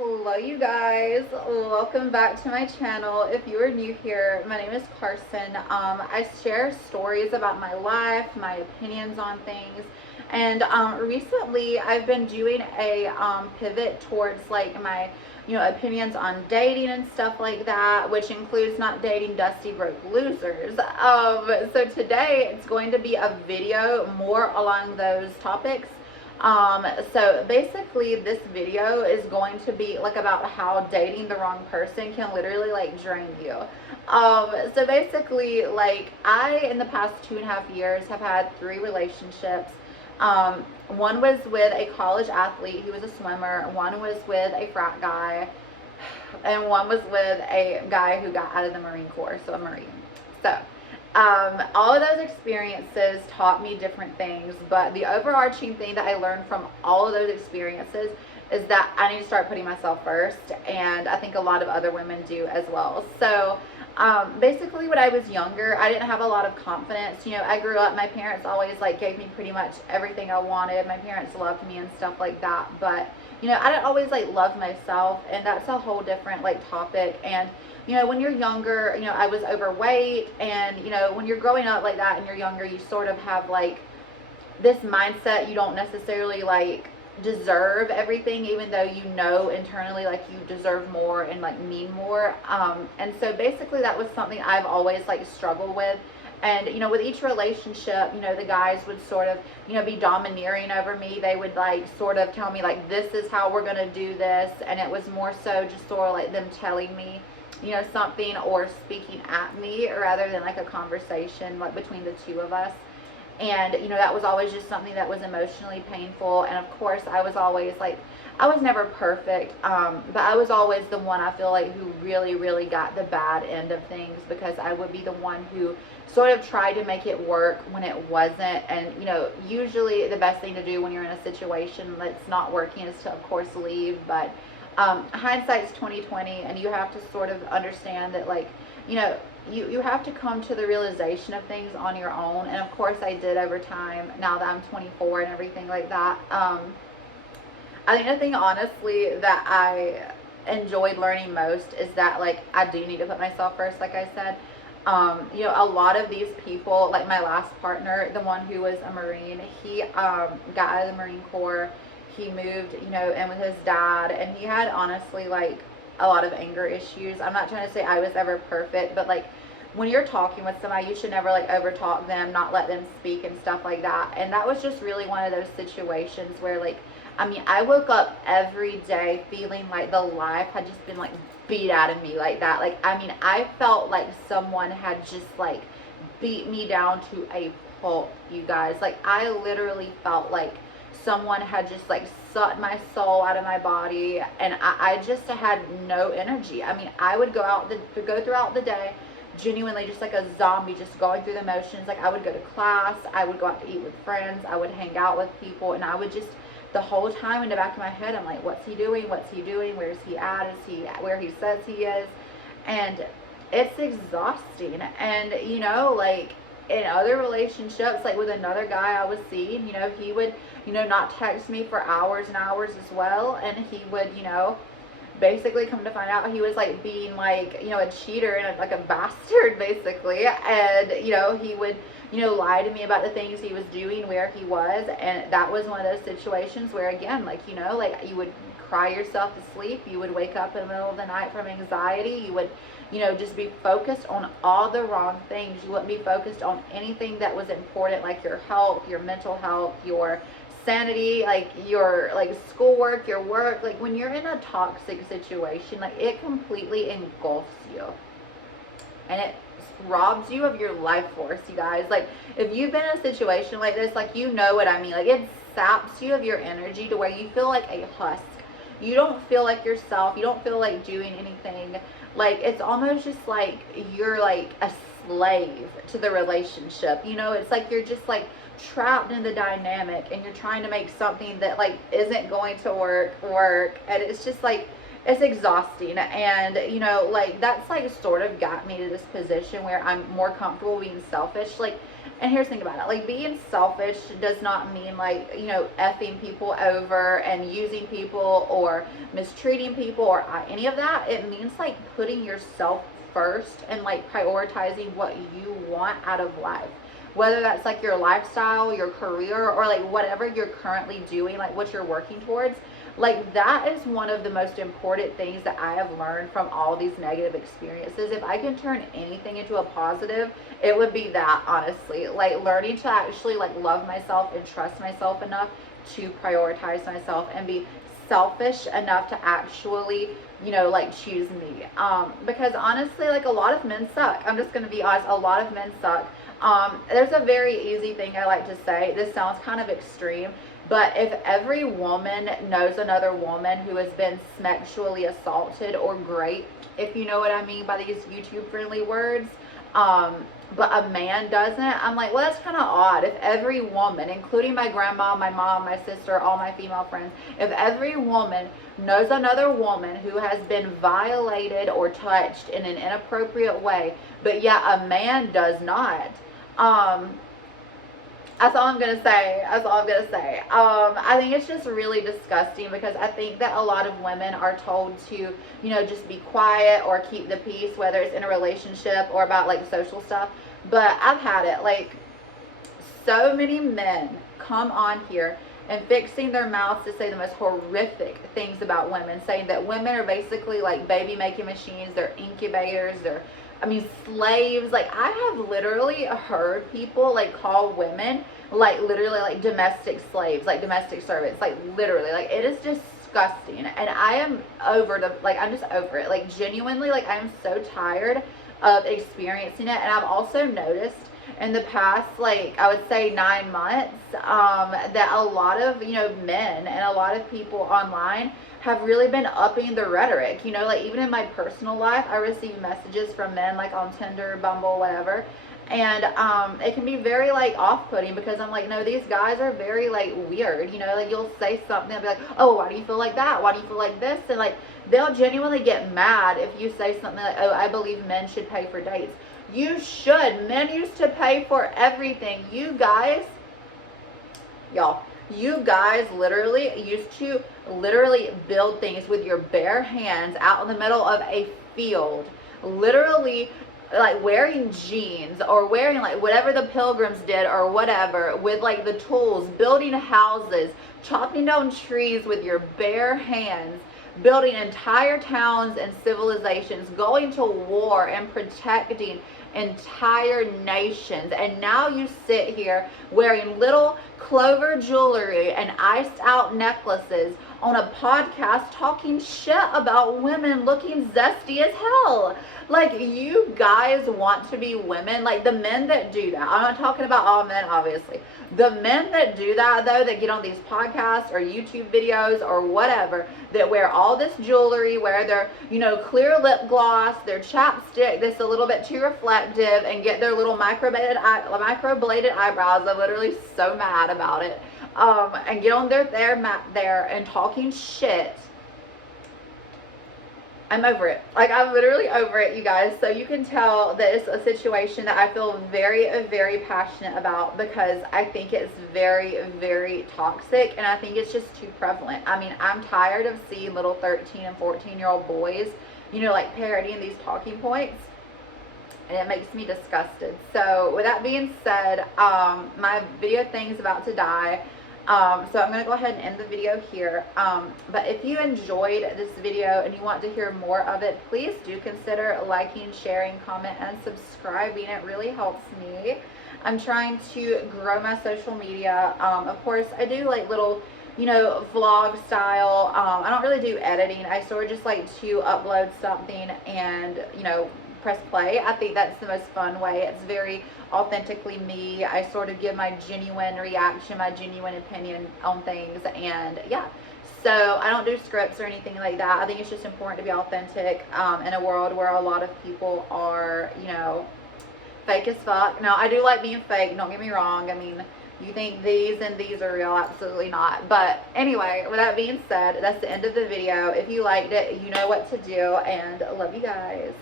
Hello you guys, welcome back to my channel. If you are new here, my name is Carson. I share stories about my life, my opinions on things, and recently I've been doing a pivot towards like my opinions on dating and stuff like that, which includes not dating dusty broke losers. So today it's going to be a video more along those topics. So basically this video is going to be like about how dating the wrong person can literally like drain you. So basically, like, I in the past 2.5 years have had 3 relationships. One was with a college athlete, he was a swimmer. One was with a frat guy, and one was with a guy who got out of the Marine Corps, so a Marine. So all of those experiences taught me different things, but the overarching thing that I learned from all of those experiences is that I need to start putting myself first, and I think a lot of other women do as well. So basically, when I was younger, I didn't have a lot of confidence. I grew up, my parents always like gave me pretty much everything I wanted. My parents loved me and stuff like that, but I didn't always like love myself, and that's a whole different like topic. And when you're younger, I was overweight, and when you're growing up like that and you're younger, you sort of have like this mindset you don't necessarily like deserve everything, even though internally like you deserve more and like mean more. And so basically that was something I've always like struggled with. And with each relationship, the guys would sort of be domineering over me. They would like sort of tell me like, this is how we're going to do this, and it was more so just sort of like them telling me something or speaking at me rather than like a conversation like between the two of us. And that was always just something that was emotionally painful. And of course I was always like, I was never perfect, but I was always the one, I feel like, who really got the bad end of things, because I would be the one who sort of tried to make it work when it wasn't. And usually the best thing to do when you're in a situation that's not working is to of course leave. But hindsight's 2020, and you have to sort of understand that, like, you have to come to the realization of things on your own. And of course I did over time, now that I'm 24 and everything like that. I think the thing, honestly, that I enjoyed learning most is that, like, I do need to put myself first, like I said. A lot of these people, like my last partner, the one who was a Marine, he got out of the Marine Corps. He moved, in with his dad, and he had, honestly, like, a lot of anger issues. I'm not trying to say I was ever perfect, but like, when you're talking with somebody, you should never like over talk them, not let them speak and stuff like that. And that was just really one of those situations where, like, I woke up every day feeling like the life had just been like beat out of me like that. Like, I felt like someone had just like beat me down to a pulp, you guys. Like, I literally felt like someone had just like sucked my soul out of my body, and I just had no energy. I would go throughout the day genuinely just like a zombie, just going through the motions. Like, I would go to class, I would go out to eat with friends, I would hang out with people, and I would just, the whole time in the back of my head, I'm like, what's he doing, where's he at, is he where he says he is? And it's exhausting. And like, in other relationships, like with another guy I was seeing, he would not text me for hours and hours as well, and he would basically come to find out he was like being like a cheater and like a bastard basically. And he would lie to me about the things he was doing, where he was. And that was one of those situations where, again, like like, you would cry yourself to sleep, you would wake up in the middle of the night from anxiety, you would just be focused on all the wrong things. You wouldn't be focused on anything that was important, like your health, your mental health, your sanity, like your like schoolwork, your work. Like, when you're in a toxic situation, like, it completely engulfs you, and it robs you of your life force, you guys. Like, if you've been in a situation like this, like, what I mean. Like, it saps you of your energy to where you feel like a husk. You don't feel like yourself, you don't feel like doing anything. Like, it's almost just like you're like a slave to the relationship. It's like you're just like trapped in the dynamic, and you're trying to make something that like isn't going to work. And it's just like, it's exhausting. And like, that's like sort of got me to this position where I'm more comfortable being selfish. Like, And here's the thing about it, like, being selfish does not mean, like, you know, effing people over and using people or mistreating people or any of that. It means, like, putting yourself first and, like, prioritizing what you want out of life, whether that's like your lifestyle, your career, or like whatever you're currently doing, like what you're working towards. Like, that is one of the most important things that I have learned from all these negative experiences. If I can turn anything into a positive, it would be that, honestly. Like, learning to actually, like, love myself and trust myself enough to prioritize myself and be selfish enough to actually, you know, like, choose me. Because honestly, like, a lot of men suck. I'm just going to be honest. A lot of men suck. There's a very easy thing I like to say. This sounds kind of extreme, but if every woman knows another woman who has been sexually assaulted or raped, if you know what I mean by these YouTube friendly words, but a man doesn't, I'm like, well, that's kind of odd. If every woman, including my grandma, my mom, my sister, all my female friends, if every woman knows another woman who has been violated or touched in an inappropriate way, but yet a man does not, that's all I'm going to say. That's all I'm going to say. I think it's just really disgusting, because I think that a lot of women are told to, you know, just be quiet or keep the peace, whether it's in a relationship or about, like, social stuff. But I've had it. Like, so many men come on here and fixing their mouths to say the most horrific things about women, saying that women are basically like baby making machines, they're incubators, they're, I mean, slaves. Like, I have literally heard people, like, call women, like, literally, like, domestic slaves, like, domestic servants, like, literally, like, it is disgusting. And I am over the, like, I'm just over it, like, genuinely, like, I'm so tired of experiencing it. And I've also noticed in the past, like, I would say 9 months, that a lot of, you know, men and a lot of people online have really been upping the rhetoric. You know, like, even in my personal life, I receive messages from men, like, on Tinder, Bumble, whatever, and it can be very, like, off-putting, because I'm like, no, these guys are very, like, weird. You know, like, you'll say something, they'll be like, oh, why do you feel like that? Why do you feel like this? And, like, they'll genuinely get mad if you say something like, oh, I believe men should pay for dates. You should. Men used to pay for everything. You guys, y'all, you guys literally used to literally build things with your bare hands out in the middle of a field, literally, like, wearing jeans or wearing, like, whatever the Pilgrims did or whatever, with, like, the tools, building houses, chopping down trees with your bare hands, building entire towns and civilizations, going to war and protecting entire nations. And now you sit here wearing little clover jewelry and iced out necklaces on a podcast talking shit about women looking zesty as hell. Like, you guys want to be women. Like, the men that do that, I'm not talking about all men, obviously. The men that do that, though, that get on these podcasts or YouTube videos or whatever, that wear all this jewelry, wear their, you know, clear lip gloss, their chapstick that's a little bit too reflective, and get their little microbladed eyebrows. I'm literally so mad about it. And get on there and talking shit. I'm over it. Like, I'm literally over it, you guys. So you can tell that it's a situation that I feel very, very passionate about, because I think it's very, very toxic, and I think it's just too prevalent. I mean, I'm tired of seeing little 13 and 14-year-old boys, you know, like, parodying these talking points, and it makes me disgusted. So with that being said, my video thing's about to die. So I'm going to go ahead and end the video here. But if you enjoyed this video and you want to hear more of it, please do consider liking, sharing, comment, and subscribing. It really helps me. I'm trying to grow my social media. Of course, I do, like, little, you know, vlog style. I don't really do editing. I sort of just like to upload something and, you know, press play. I think that's the most fun way. It's very authentically me. I sort of give my genuine reaction, my genuine opinion on things, and yeah. So I don't do scripts or anything like that. I think it's just important to be authentic in a world where a lot of people are, you know, fake as fuck. Now, I do like being fake, don't get me wrong. I mean, you think these and these are real, absolutely not. But anyway, with that being said, that's the end of the video. If you liked it, you know what to do, and love you guys.